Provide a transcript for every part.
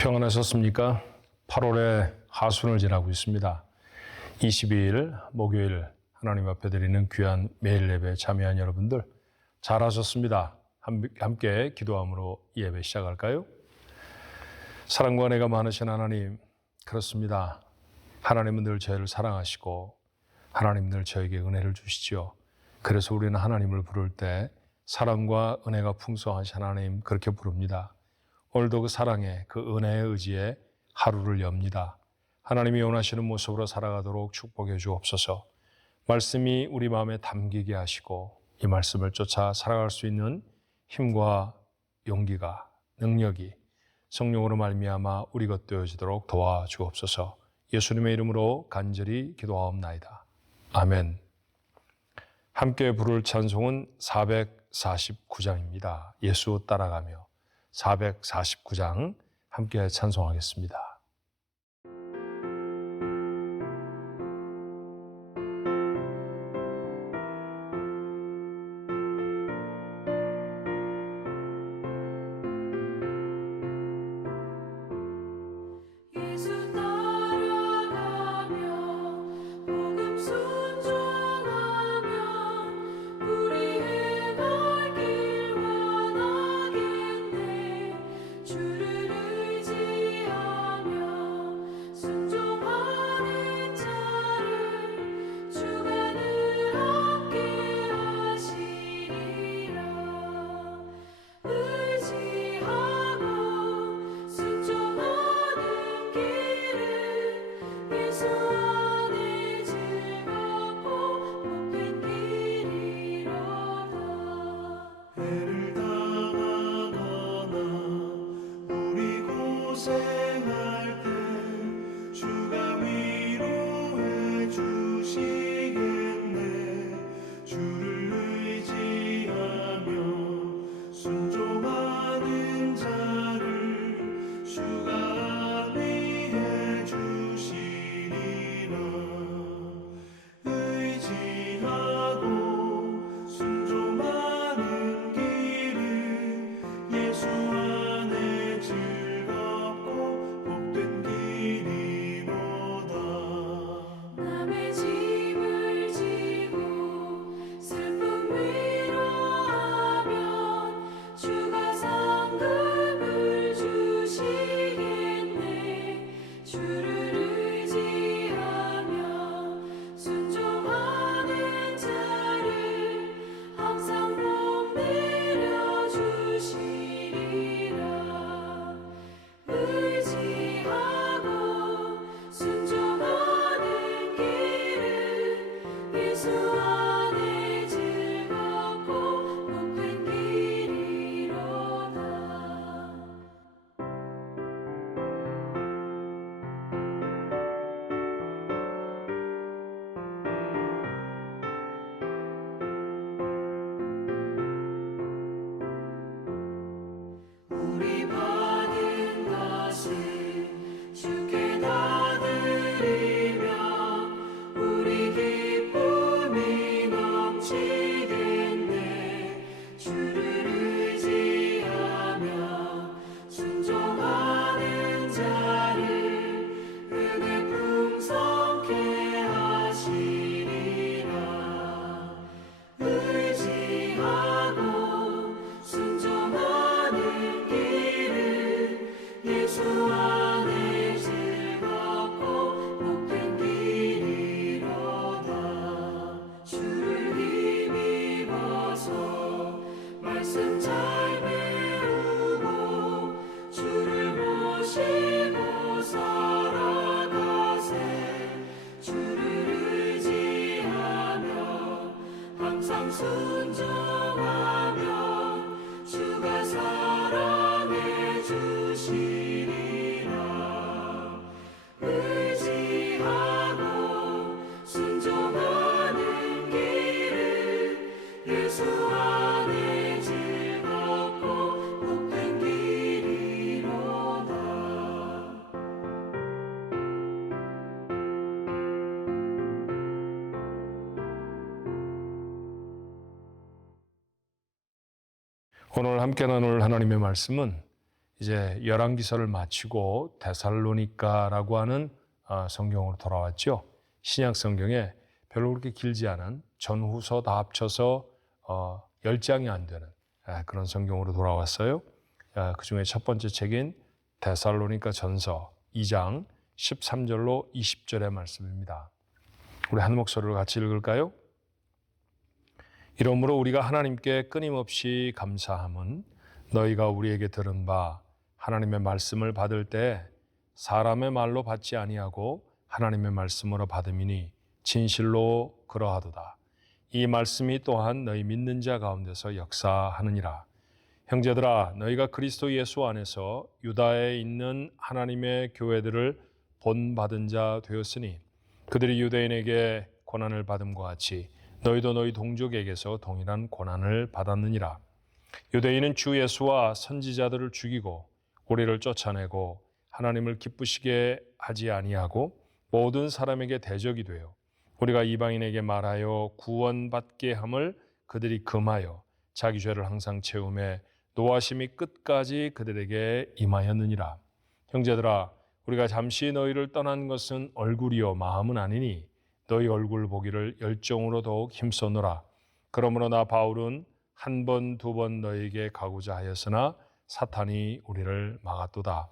평안하셨습니까? 8월의 하순을 지나고 있습니다. 22일 목요일 하나님 앞에 드리는 귀한 매일 예배에 참여한 여러분들 잘하셨습니다. 함께 기도함으로 예배 시작할까요? 사랑과 은혜가 많으신 하나님, 그렇습니다. 하나님은 늘 저희를 사랑하시고 하나님 늘 저에게 은혜를 주시지요. 그래서 우리는 하나님을 부를 때 사랑과 은혜가 풍성하신 하나님 그렇게 부릅니다. 오늘도 그 사랑에, 그 은혜의 의지에 하루를 엽니다. 하나님이 원하시는 모습으로 살아가도록 축복해 주옵소서. 말씀이 우리 마음에 담기게 하시고 이 말씀을 쫓아 살아갈 수 있는 힘과 용기가, 능력이 성령으로 말미암아 우리 것 되어지도록 도와주옵소서. 예수님의 이름으로 간절히 기도하옵나이다. 아멘. 함께 부를 찬송은 449장입니다. 예수 따라가며 449장 함께 찬송하겠습니다. 오늘 함께 나눌 하나님의 말씀은 이제 열왕기서를 마치고 데살로니가라고 하는 성경으로 돌아왔죠. 신약 성경에 별로 그렇게 길지 않은 전후서 다 합쳐서 10장이 안 되는 그런 성경으로 돌아왔어요. 그 중에 첫 번째 책인 데살로니가 전서 2장 13절로 20절의 말씀입니다. 우리 한 목소리로 같이 읽을까요? 이러므로 우리가 하나님께 끊임없이 감사함은 너희가 우리에게 들은 바 하나님의 말씀을 받을 때 사람의 말로 받지 아니하고 하나님의 말씀으로 받음이니 진실로 그러하도다. 이 말씀이 또한 너희 믿는 자 가운데서 역사하느니라. 형제들아, 너희가 그리스도 예수 안에서 유다에 있는 하나님의 교회들을 본받은 자 되었으니 그들이 유대인에게 고난을 받음과 같이 너희도 너희 동족에게서 동일한 고난을 받았느니라. 유대인은 주 예수와 선지자들을 죽이고 우리를 쫓아내고 하나님을 기쁘시게 하지 아니하고 모든 사람에게 대적이 되어 우리가 이방인에게 말하여 구원받게 함을 그들이 금하여 자기 죄를 항상 채우매 노하심이 끝까지 그들에게 임하였느니라. 형제들아, 우리가 잠시 너희를 떠난 것은 얼굴이요 마음은 아니니 너희 얼굴 보기를 열정으로 더욱 힘써노라. 그러므로 나 바울은 한 번, 두 번 너희에게 가고자 하였으나 사탄이 우리를 막았도다.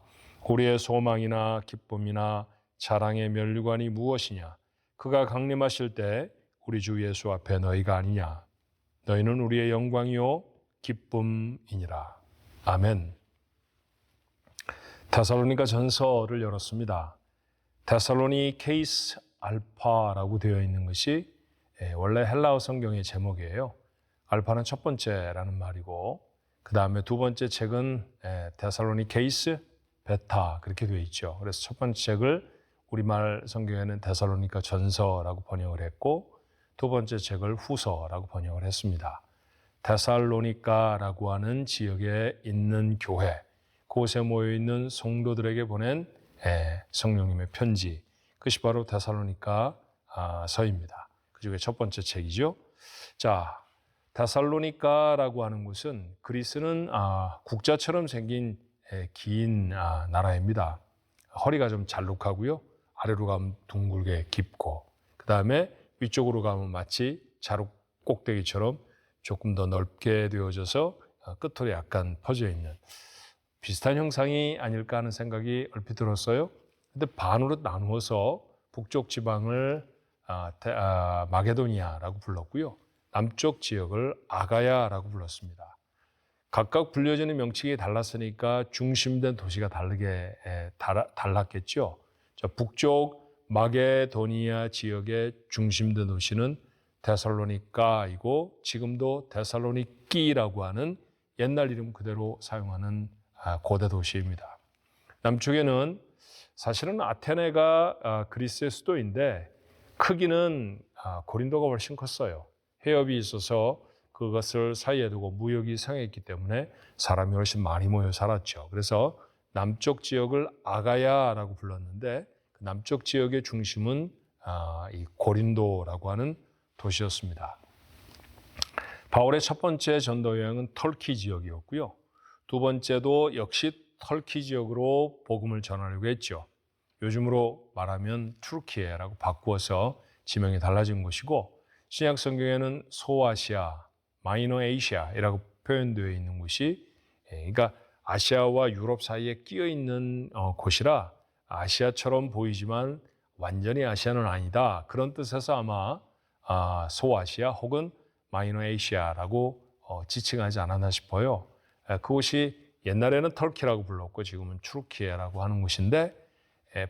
우리의 소망이나 기쁨이나 자랑의 면류관이 무엇이냐? 그가 강림하실 때 우리 주 예수 앞에 너희가 아니냐? 너희는 우리의 영광이요 기쁨이니라. 아멘. 데살로니가 전서를 열었습니다. 데살로니케이스 알파라고 되어 있는 것이 원래 헬라어 성경의 제목이에요. 알파는 첫 번째라는 말이고 그 다음에 두 번째 책은 데살로니케이스 베타 그렇게 되어 있죠. 그래서 첫 번째 책을 우리말 성경에는 데살로니가 전서라고 번역을 했고 두 번째 책을 후서라고 번역을 했습니다. 데살로니가라고 하는 지역에 있는 교회, 그곳에 모여있는 성도들에게 보낸 성령님의 편지, 그것이 바로 데살로니가 서입니다. 그 중에 첫 번째 책이죠. 자, 데살로니가라고 하는 곳은 그리스는 국자처럼 생긴 긴 나라입니다. 허리가 좀 잘록하고요. 아래로 가면 둥글게 깊고 그 다음에 위쪽으로 가면 마치 자루 꼭대기처럼 조금 더 넓게 되어져서 끝으로 약간 퍼져 있는 비슷한 형상이 아닐까 하는 생각이 얼핏 들었어요. 근데 반으로 나누어서 북쪽 지방을 마게도니아라고 불렀고요. 남쪽 지역을 아가야라고 불렀습니다. 각각 불려지는 명칭이 달랐으니까 중심된 도시가 달랐겠죠. 북쪽 마게도니아 지역의 중심된 도시는 데살로니가이고 지금도 데살로니키라고 하는 옛날 이름 그대로 사용하는 고대 도시입니다. 남쪽에는 사실은 아테네가 그리스의 수도인데 크기는 고린도가 훨씬 컸어요. 해협이 있어서 그것을 사이에 두고 무역이 상했기 때문에 사람이 훨씬 많이 모여 살았죠. 그래서 남쪽 지역을 아가야라고 불렀는데 그 남쪽 지역의 중심은 이 고린도라고 하는 도시였습니다. 바울의 첫 번째 전도 여행은 터키 지역이었고요. 두 번째도 역시 터키 지역으로 복음을 전하려고 했죠. 요즘으로 말하면 투르키예라고 바꾸어서 지명이 달라진 곳이고 신약 성경에는 소아시아, 마이너 에이시아라고 표현되어 있는 곳이 그러니까 아시아와 유럽 사이에 끼어 있는 곳이라 아시아처럼 보이지만 완전히 아시아는 아니다. 그런 뜻에서 아마 소아시아 혹은 마이너 에이시아라고 지칭하지 않았나 싶어요. 그곳이 옛날에는 터키라고 불렀고 지금은 투르키예라고 하는 곳인데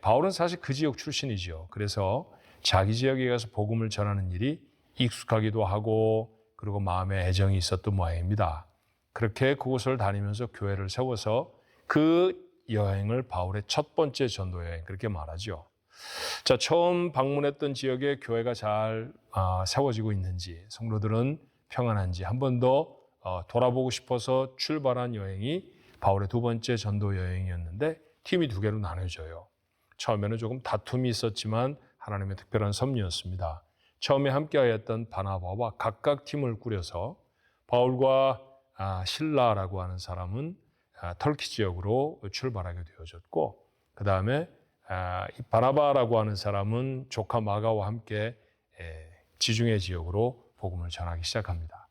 바울은 사실 그 지역 출신이죠. 그래서 자기 지역에 가서 복음을 전하는 일이 익숙하기도 하고 그리고 마음에 애정이 있었던 모양입니다. 그렇게 그곳을 다니면서 교회를 세워서 그 여행을 바울의 첫 번째 전도 여행 그렇게 말하죠. 자, 처음 방문했던 지역에 교회가 잘 세워지고 있는지 성도들은 평안한지 한 번 더 돌아보고 싶어서 출발한 여행이 바울의 두 번째 전도 여행이었는데 팀이 두 개로 나눠져요. 처음에는 조금 다툼이 있었지만 하나님의 특별한 섭리였습니다. 처음에 함께하였던 바나바와 각각 팀을 꾸려서 바울과 실라라고 하는 사람은 터키 지역으로 출발하게 되어졌고, 그 다음에 바나바라고 하는 사람은 조카 마가와 함께 지중해 지역으로 복음을 전하기 시작합니다.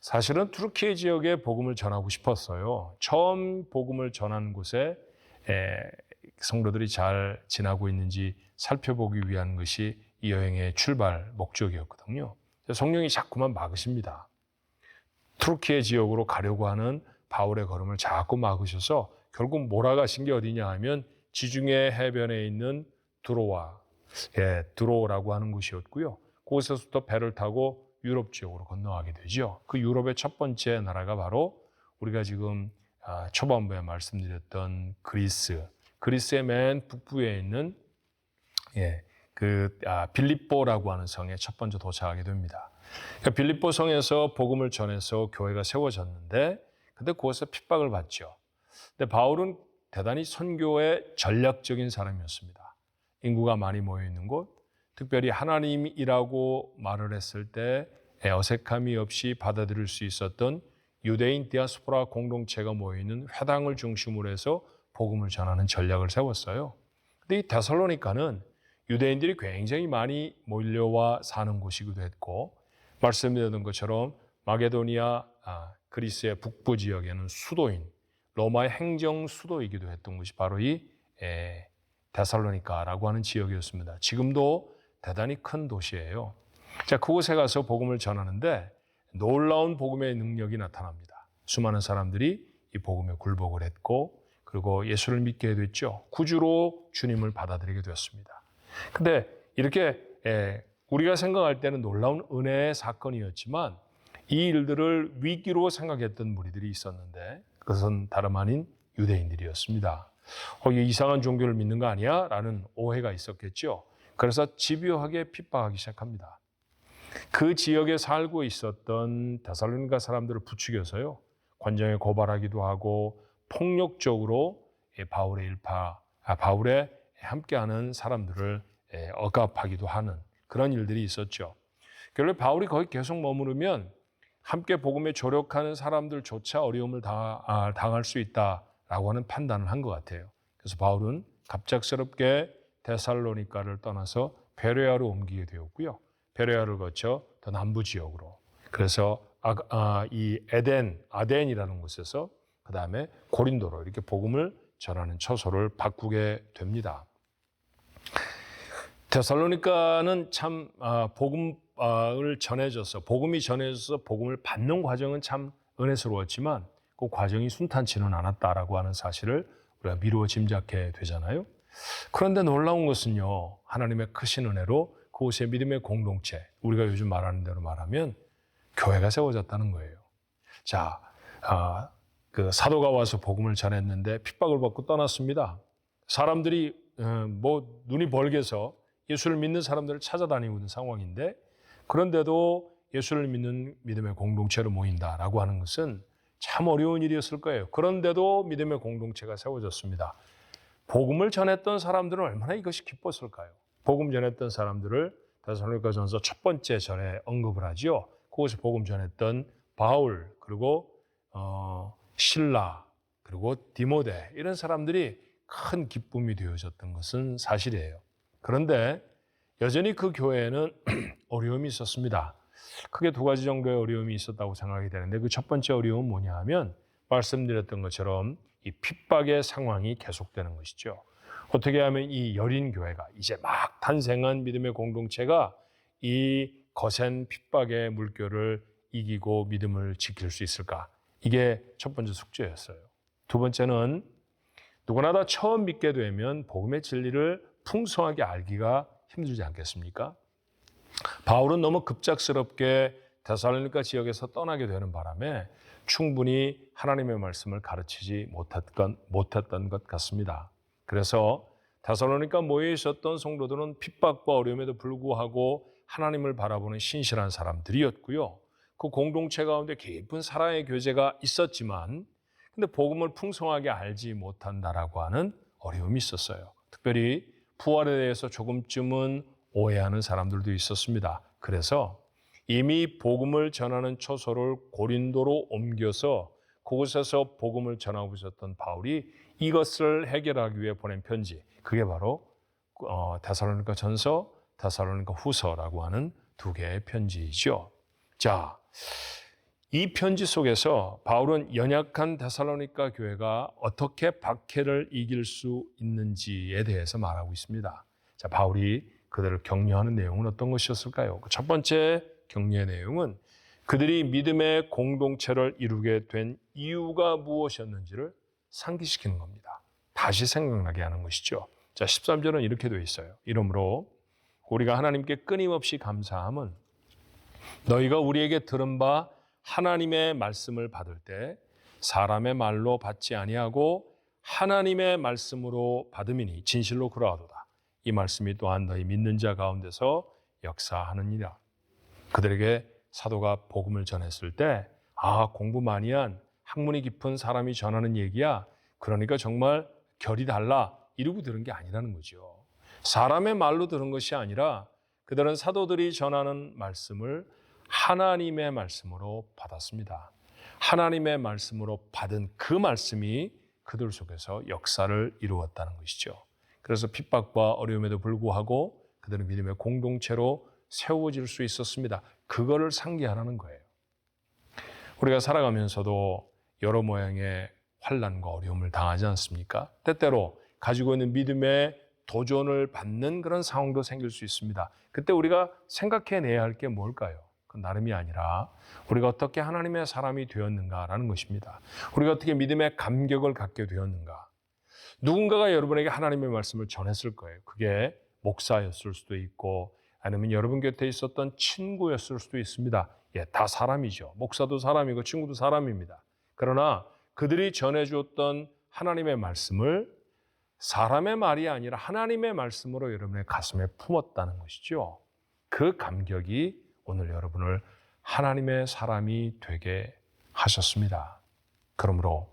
사실은 투르키예 지역에 복음을 전하고 싶었어요. 처음 복음을 전하는 곳에 성도들이 잘 지나고 있는지 살펴보기 위한 것이 이 여행의 출발 목적이었거든요. 성령이 자꾸만 막으십니다. 투르키예 지역으로 가려고 하는 바울의 걸음을 자꾸 막으셔서 결국 몰아가신 게 어디냐 하면 지중해 해변에 있는 드로라고 하는 곳이었고요. 그곳에서부터 배를 타고 유럽 지역으로 건너가게 되죠. 그 유럽의 첫 번째 나라가 바로 우리가 지금 초반부에 말씀드렸던 그리스의 맨 북부에 있는 빌립보라고 하는 성에 첫 번째 도착하게 됩니다. 그러니까 빌립보 성에서 복음을 전해서 교회가 세워졌는데, 근데 그곳에 핍박을 받죠. 근데 바울은 대단히 선교에 전략적인 사람이었습니다. 인구가 많이 모여 있는 곳, 특별히 하나님이라고 말을 했을 때 어색함이 없이 받아들일 수 있었던 유대인 디아스포라 공동체가 모여 있는 회당을 중심으로 해서 복음을 전하는 전략을 세웠어요. 근데 이 데살로니가는 유대인들이 굉장히 많이 몰려와 사는 곳이기도 했고, 말씀드렸던 것처럼 마게도니아, 그리스의 북부 지역에는 수도인, 로마의 행정 수도이기도 했던 것이 바로 이 데살로니가라고 하는 지역이었습니다. 지금도 대단히 큰 도시예요. 자, 그곳에 가서 복음을 전하는데 놀라운 복음의 능력이 나타납니다. 수많은 사람들이 이 복음에 굴복을 했고, 그리고 예수를 믿게 됐죠. 구주로 주님을 받아들이게 되었습니다. 근데 이렇게 우리가 생각할 때는 놀라운 은혜의 사건이었지만, 이 일들을 위기로 생각했던 무리들이 있었는데, 그것은 다름 아닌 유대인들이었습니다. 이게 이상한 종교를 믿는 거 아니야? 라는 오해가 있었겠죠. 그래서 집요하게 핍박하기 시작합니다. 그 지역에 살고 있었던 데살로니가 사람들을 부추겨서요, 관정에 고발하기도 하고 폭력적으로 바울의 함께하는 사람들을 억압하기도 하는 그런 일들이 있었죠. 결국 바울이 거기 계속 머무르면 함께 복음에 조력하는 사람들조차 어려움을 당할 수 있다라고 하는 판단을 한 것 같아요. 그래서 바울은 갑작스럽게 데살로니가를 떠나서 베레아로 옮기게 되었고요. 베레아를 거쳐 더 남부 지역으로, 그래서 이 아덴이라는 곳에서 그 다음에 고린도로 이렇게 복음을 전하는 처소를 바꾸게 됩니다. 데살로니가는 참 복음이 전해져서 복음을 받는 과정은 참 은혜스러웠지만 그 과정이 순탄치는 않았다라고 하는 사실을 우리가 미루어 짐작해 되잖아요. 그런데 놀라운 것은요, 하나님의 크신 은혜로 그곳의 믿음의 공동체, 우리가 요즘 말하는 대로 말하면 교회가 세워졌다는 거예요. 자, 그 사도가 와서 복음을 전했는데 핍박을 받고 떠났습니다. 사람들이 눈이 벌게서 예수를 믿는 사람들을 찾아다니고 있는 상황인데, 그런데도 예수를 믿는 믿음의 공동체로 모인다라고 하는 것은 참 어려운 일이었을 거예요. 그런데도 믿음의 공동체가 세워졌습니다. 복음을 전했던 사람들은 얼마나 이것이 기뻤을까요? 복음 전했던 사람들을 데살로니가전서 첫 번째 절에 언급을 하죠. 그곳에 복음 전했던 바울, 그리고 실라, 그리고 디모데, 이런 사람들이 큰 기쁨이 되어졌던 것은 사실이에요. 그런데 여전히 그 교회에는 어려움이 있었습니다. 크게 두 가지 정도의 어려움이 있었다고 생각이 되는데, 그 첫 번째 어려움은 뭐냐 하면 말씀드렸던 것처럼 이 핍박의 상황이 계속되는 것이죠. 어떻게 하면 이 여린 교회가, 이제 막 탄생한 믿음의 공동체가 이 거센 핍박의 물결을 이기고 믿음을 지킬 수 있을까? 이게 첫 번째 숙제였어요. 두 번째는 누구나 다 처음 믿게 되면 복음의 진리를 풍성하게 알기가 힘들지 않겠습니까? 바울은 너무 급작스럽게 데살로니가 지역에서 떠나게 되는 바람에 충분히 하나님의 말씀을 가르치지 못했던 것 같습니다. 그래서 데살로니가 모여 있었던 성도들은 핍박과 어려움에도 불구하고 하나님을 바라보는 신실한 사람들이었고요. 그 공동체 가운데 깊은 사랑의 교제가 있었지만, 근데 복음을 풍성하게 알지 못한다라고 하는 어려움이 있었어요. 특별히 부활에 대해서 조금쯤은 오해하는 사람들도 있었습니다. 그래서 이미 복음을 전하는 처소를 고린도로 옮겨서 그곳에서 복음을 전하고 있었던 바울이 이것을 해결하기 위해 보낸 편지, 그게 바로 데살로니가 전서, 데살로니가 후서라고 하는 두 개의 편지이죠. 자, 이 편지 속에서 바울은 연약한 데살로니가 교회가 어떻게 박해를 이길 수 있는지에 대해서 말하고 있습니다. 자, 바울이 그들을 격려하는 내용은 어떤 것이었을까요? 첫 번째 격려의 내용은 그들이 믿음의 공동체를 이루게 된 이유가 무엇이었는지를 상기시키는 겁니다. 다시 생각나게 하는 것이죠. 자, 13절은 이렇게 되어 있어요. 이러므로 우리가 하나님께 끊임없이 감사함은 너희가 우리에게 들은 바 하나님의 말씀을 받을 때 사람의 말로 받지 아니하고 하나님의 말씀으로 받음이니 진실로 그러하도다. 이 말씀이 또한 너희 믿는 자 가운데서 역사하느니라. 그들에게 사도가 복음을 전했을 때 공부 많이 한 학문이 깊은 사람이 전하는 얘기야. 그러니까 정말 결이 달라. 이러고 들은 게 아니라는 거죠. 사람의 말로 들은 것이 아니라 그들은 사도들이 전하는 말씀을 하나님의 말씀으로 받았습니다. 하나님의 말씀으로 받은 그 말씀이 그들 속에서 역사를 이루었다는 것이죠. 그래서 핍박과 어려움에도 불구하고 그들은 믿음의 공동체로 세워질 수 있었습니다. 그거를 상기하라는 거예요. 우리가 살아가면서도 여러 모양의 환난과 어려움을 당하지 않습니까? 때때로 가지고 있는 믿음의 도전을 받는 그런 상황도 생길 수 있습니다. 그때 우리가 생각해내야 할 게 뭘까요? 그 나름이 아니라 우리가 어떻게 하나님의 사람이 되었는가라는 것입니다. 우리가 어떻게 믿음의 감격을 갖게 되었는가. 누군가가 여러분에게 하나님의 말씀을 전했을 거예요. 그게 목사였을 수도 있고 아니면 여러분 곁에 있었던 친구였을 수도 있습니다. 다 사람이죠. 목사도 사람이고 친구도 사람입니다. 그러나 그들이 전해주었던 하나님의 말씀을 사람의 말이 아니라 하나님의 말씀으로 여러분의 가슴에 품었다는 것이죠. 그 감격이 오늘 여러분을 하나님의 사람이 되게 하셨습니다. 그러므로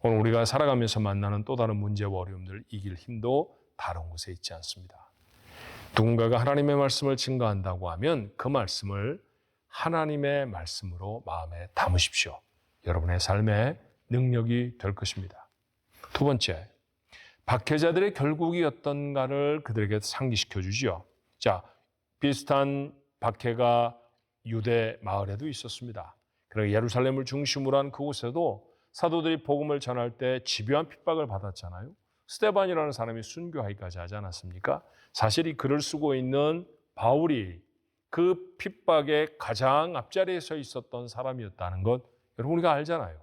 오늘 우리가 살아가면서 만나는 또 다른 문제와 어려움들을 이길 힘도 다른 곳에 있지 않습니다. 누군가가 하나님의 말씀을 증거한다고 하면 그 말씀을 하나님의 말씀으로 마음에 담으십시오. 여러분의 삶의 능력이 될 것입니다. 두 번째, 박해자들의 결국이 어떤가를 그들에게 상기시켜 주지요. 자, 비슷한 박해가 유대 마을에도 있었습니다. 그리고 예루살렘을 중심으로 한 그곳에도 사도들이 복음을 전할 때 집요한 핍박을 받았잖아요. 스데반이라는 사람이 순교하기까지 하지 않았습니까? 사실 이 글을 쓰고 있는 바울이 그 핍박의 가장 앞자리에 서 있었던 사람이었다는 것 여러분 우리가 알잖아요.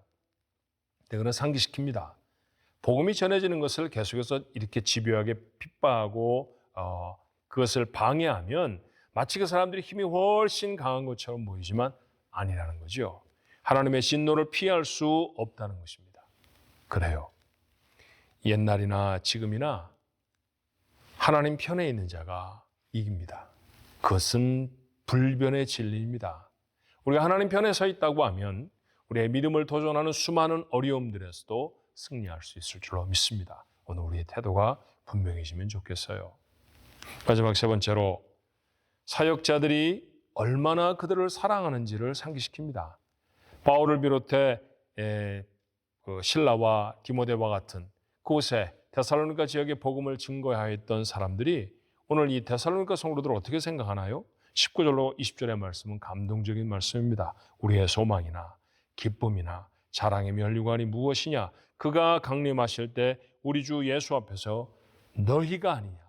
그걸 상기시킵니다. 복음이 전해지는 것을 계속해서 이렇게 집요하게 핍박하고 그것을 방해하면 마치 그 사람들이 힘이 훨씬 강한 것처럼 보이지만 아니라는 거죠. 하나님의 진노를 피할 수 없다는 것입니다. 그래요. 옛날이나 지금이나 하나님 편에 있는 자가 이깁니다. 그것은 불변의 진리입니다. 우리가 하나님 편에 서 있다고 하면 우리의 믿음을 도전하는 수많은 어려움들에서도 승리할 수 있을 줄로 믿습니다. 오늘 우리의 태도가 분명해지면 좋겠어요. 마지막 세 번째로 사역자들이 얼마나 그들을 사랑하는지를 상기시킵니다. 바울을 비롯해 실라와 디모데와 같은 그곳에 데살로니가 지역의 복음을 증거하였던 사람들이 오늘 이 데살로니가 성도들을 어떻게 생각하나요? 19절로 20절의 말씀은 감동적인 말씀입니다. 우리의 소망이나 기쁨이나 자랑의 면류관이 무엇이냐? 그가 강림하실 때 우리 주 예수 앞에서 너희가 아니냐?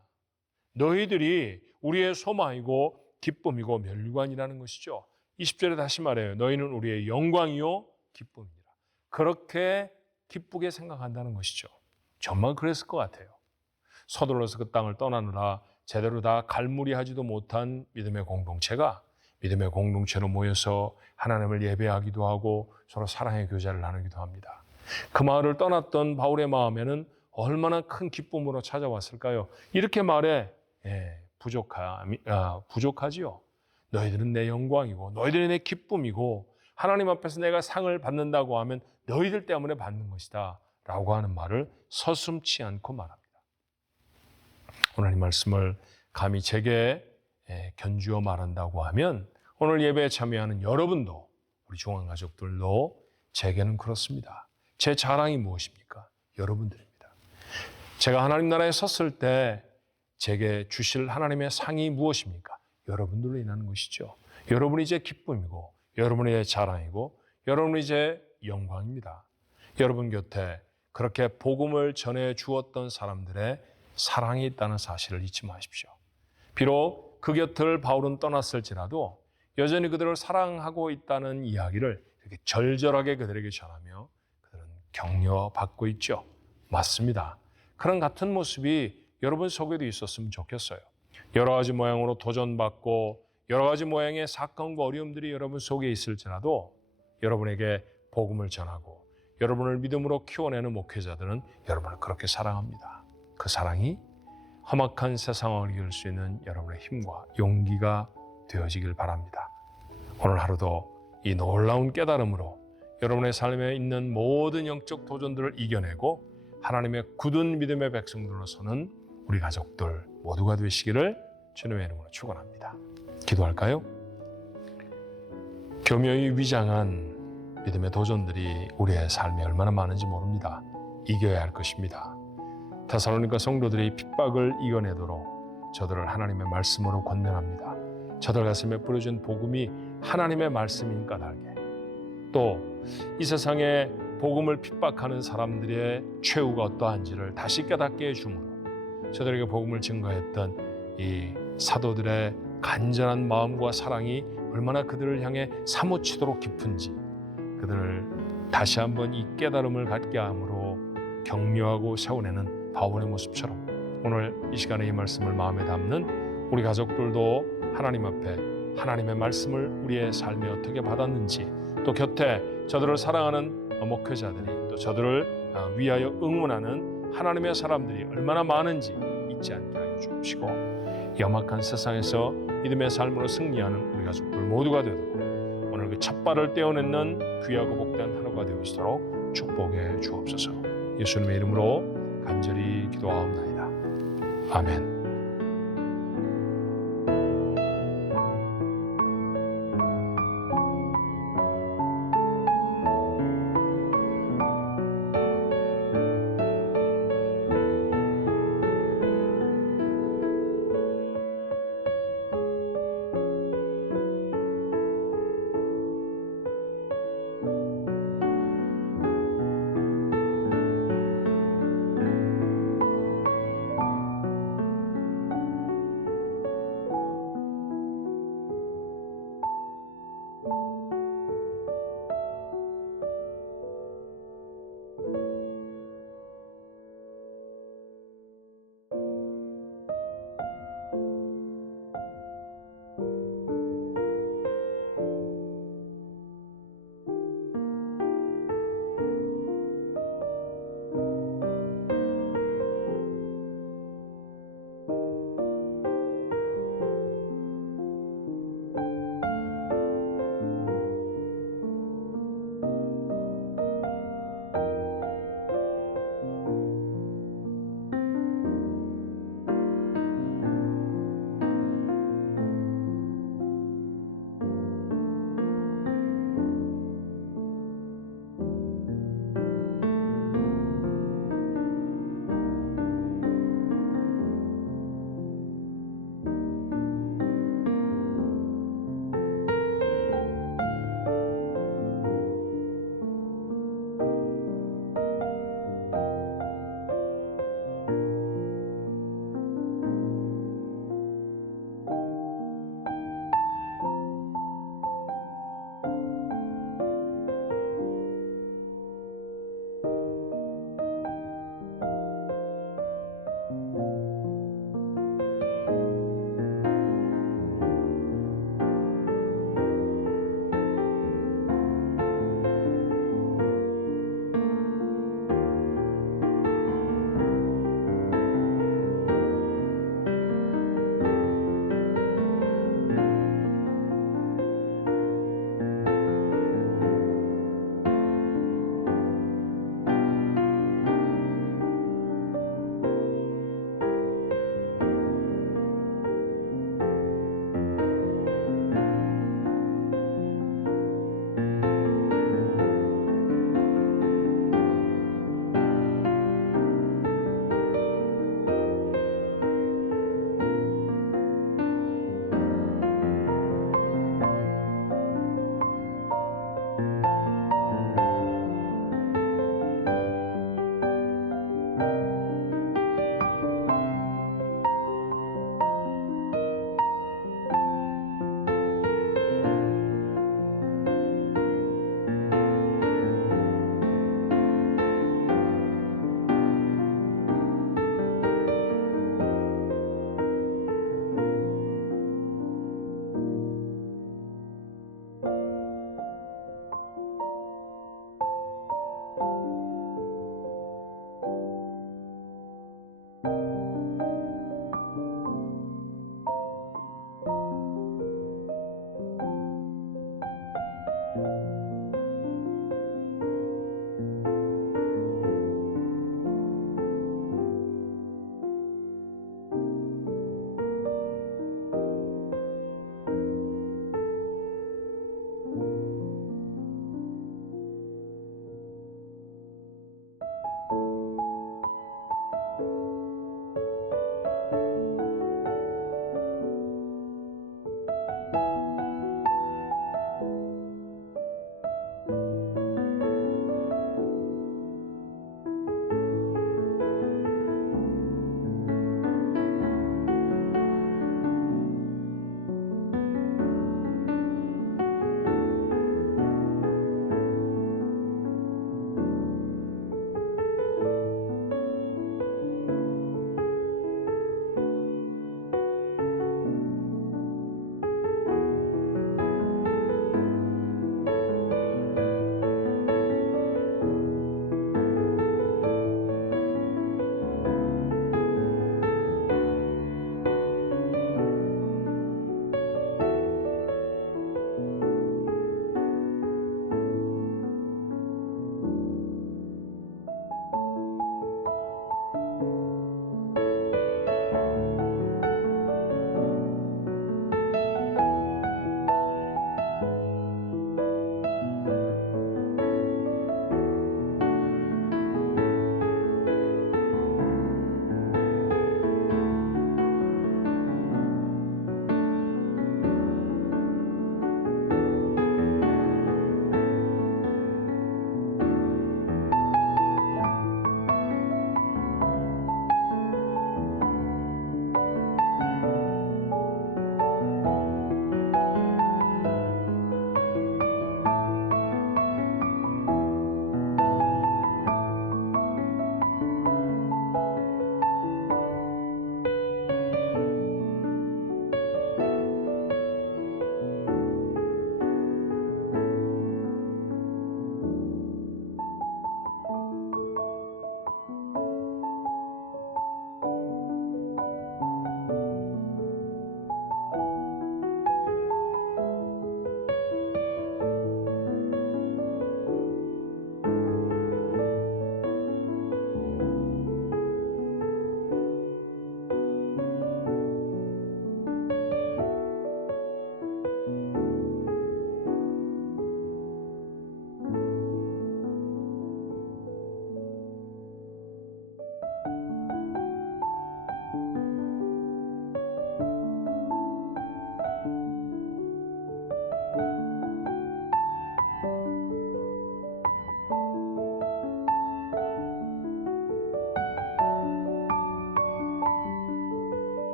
너희들이 우리의 소망이고 기쁨이고 면류관이라는 것이죠. 20절에 다시 말해요. 너희는 우리의 영광이요 기쁨이라. 그렇게 기쁘게 생각한다는 것이죠. 정말 그랬을 것 같아요. 서둘러서 그 땅을 떠나느라 제대로 다 갈무리하지도 못한 믿음의 공동체가 믿음의 공동체로 모여서 하나님을 예배하기도 하고 서로 사랑의 교제를 나누기도 합니다. 그 마을을 떠났던 바울의 마음에는 얼마나 큰 기쁨으로 찾아왔을까요? 이렇게 말해 부족하지요. 너희들은 내 영광이고 너희들이 내 기쁨이고 하나님 앞에서 내가 상을 받는다고 하면 너희들 때문에 받는 것이다 라고 하는 말을 서슴지 않고 말합니다. 오늘 이 말씀을 감히 제게 견주어 말한다고 하면 오늘 예배에 참여하는 여러분도 우리 중앙가족들도 제게는 그렇습니다. 제 자랑이 무엇입니까? 여러분들입니다. 제가 하나님 나라에 섰을 때 제게 주실 하나님의 상이 무엇입니까? 여러분들로 인하는 것이죠. 여러분이 제 기쁨이고 여러분이 제 자랑이고 여러분이 제 영광입니다. 여러분 곁에 그렇게 복음을 전해 주었던 사람들의 사랑이 있다는 사실을 잊지 마십시오. 비록 그 곁을 바울은 떠났을지라도 여전히 그들을 사랑하고 있다는 이야기를 이렇게 절절하게 그들에게 전하며 그들은 격려받고 있죠. 맞습니다. 그런 같은 모습이 여러분 속에도 있었으면 좋겠어요. 여러 가지 모양으로 도전받고 여러 가지 모양의 사건과 어려움들이 여러분 속에 있을지라도 여러분에게 복음을 전하고 여러분을 믿음으로 키워내는 목회자들은 여러분을 그렇게 사랑합니다. 그 사랑이 험악한 세상을 이길 수 있는 여러분의 힘과 용기가 되어지길 바랍니다. 오늘 하루도 이 놀라운 깨달음으로 여러분의 삶에 있는 모든 영적 도전들을 이겨내고 하나님의 굳은 믿음의 백성들로서는 우리 가족들 모두가 되시기를 주님의 이름으로 축원합니다. 기도할까요? 교묘히 위장한 믿음의 도전들이 우리의 삶에 얼마나 많은지 모릅니다. 이겨야 할 것입니다. 데살로니가 성도들이 핍박을 이겨내도록 저들을 하나님의 말씀으로 권면합니다. 저들 가슴에 뿌려준 복음이 하나님의 말씀인 까닭에 또 이 세상에 복음을 핍박하는 사람들의 최후가 어떠한지를 다시 깨닫게 해주므로 저들에게 복음을 증거했던 이 사도들의 간절한 마음과 사랑이 얼마나 그들을 향해 사무치도록 깊은지 그들을 다시 한번 이 깨달음을 갖게 함으로 격려하고 세워내는 바울의 모습처럼 오늘 이 시간에 이 말씀을 마음에 담는 우리 가족들도 하나님 앞에 하나님의 말씀을 우리의 삶에 어떻게 받았는지 또 곁에 저들을 사랑하는 목회자들이 또 저들을 위하여 응원하는 하나님의 사람들이 얼마나 많은지 잊지 않게 하여 주옵시고 염악한 세상에서 믿음의 삶으로 승리하는 우리 가족들 모두가 되도록 오늘 그 첫 발을 떼어내는 귀하고 복된 하루가 되시도록 축복해 주옵소서. 예수님의 이름으로 간절히 기도하옵나이다. 아멘.